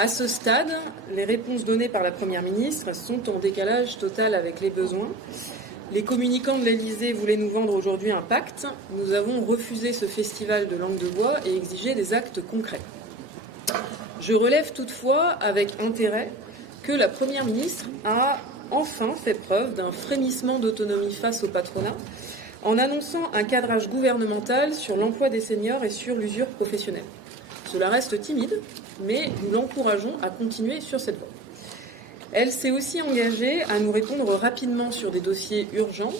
À ce stade, les réponses données par la Première ministre sont en décalage total avec les besoins. Les communicants de l'Élysée voulaient nous vendre aujourd'hui un pacte. Nous avons refusé ce festival de langue de bois et exigé des actes concrets. Je relève toutefois avec intérêt que la Première ministre a enfin fait preuve d'un frémissement d'autonomie face au patronat en annonçant un cadrage gouvernemental sur l'emploi des seniors et sur l'usure professionnelle. Cela reste timide, mais nous l'encourageons à continuer sur cette voie. Elle s'est aussi engagée à nous répondre rapidement sur des dossiers urgents,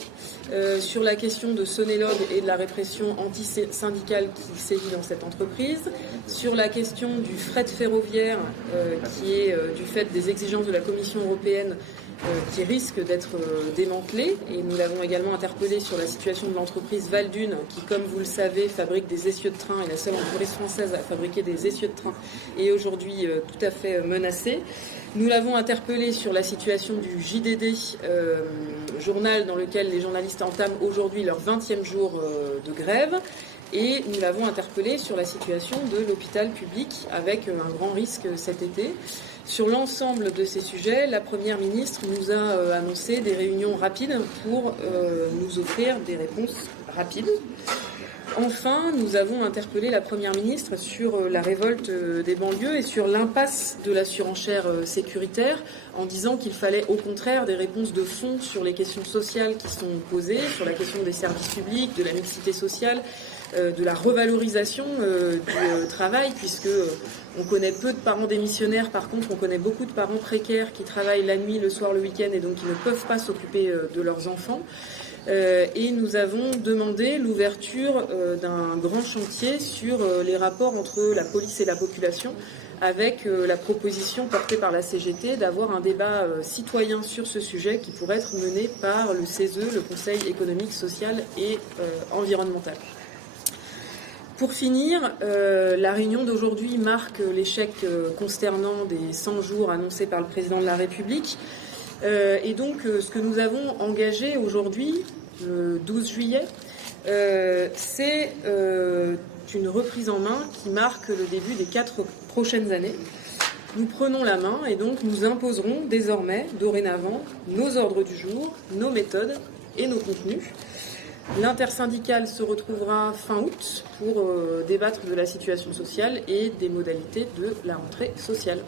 sur la question de Sonelog et de la répression antisyndicale qui sévit dans cette entreprise, sur la question du fret ferroviaire qui est du fait des exigences de la Commission européenne qui risque d'être démantelé. Et nous l'avons également interpellé sur la situation de l'entreprise Valdune qui, comme vous le savez, fabrique des essieux de train, et la seule entreprise française à fabriquer des essieux de train, est aujourd'hui tout à fait menacée. Nous l'avons interpellé sur la situation du JDD, journal dans lequel les journalistes entament aujourd'hui leur 20e jour de grève. Et nous l'avons interpellé sur la situation de l'hôpital public avec un grand risque cet été. Sur l'ensemble de ces sujets, la Première ministre nous a annoncé des réunions rapides pour nous offrir des réponses rapides. Enfin, nous avons interpellé la Première ministre sur la révolte des banlieues et sur l'impasse de la surenchère sécuritaire en disant qu'il fallait au contraire des réponses de fond sur les questions sociales qui sont posées, sur la question des services publics, de la mixité sociale, de la revalorisation du travail, puisque on connaît peu de parents démissionnaires, par contre on connaît beaucoup de parents précaires qui travaillent la nuit, le soir, le week-end et donc qui ne peuvent pas s'occuper de leurs enfants. Et nous avons demandé l'ouverture d'un grand chantier sur les rapports entre la police et la population, avec la proposition portée par la CGT d'avoir un débat citoyen sur ce sujet qui pourrait être mené par le CESE, le Conseil économique, social et environnemental. Pour finir, la réunion d'aujourd'hui marque l'échec consternant des 100 jours annoncés par le président de la République. Et donc, ce que nous avons engagé aujourd'hui, le 12 juillet, c'est une reprise en main qui marque le début des 4 prochaines années. Nous prenons la main et donc nous imposerons désormais, dorénavant, nos ordres du jour, nos méthodes et nos contenus. L'intersyndicale se retrouvera fin août pour débattre de la situation sociale et des modalités de la rentrée sociale.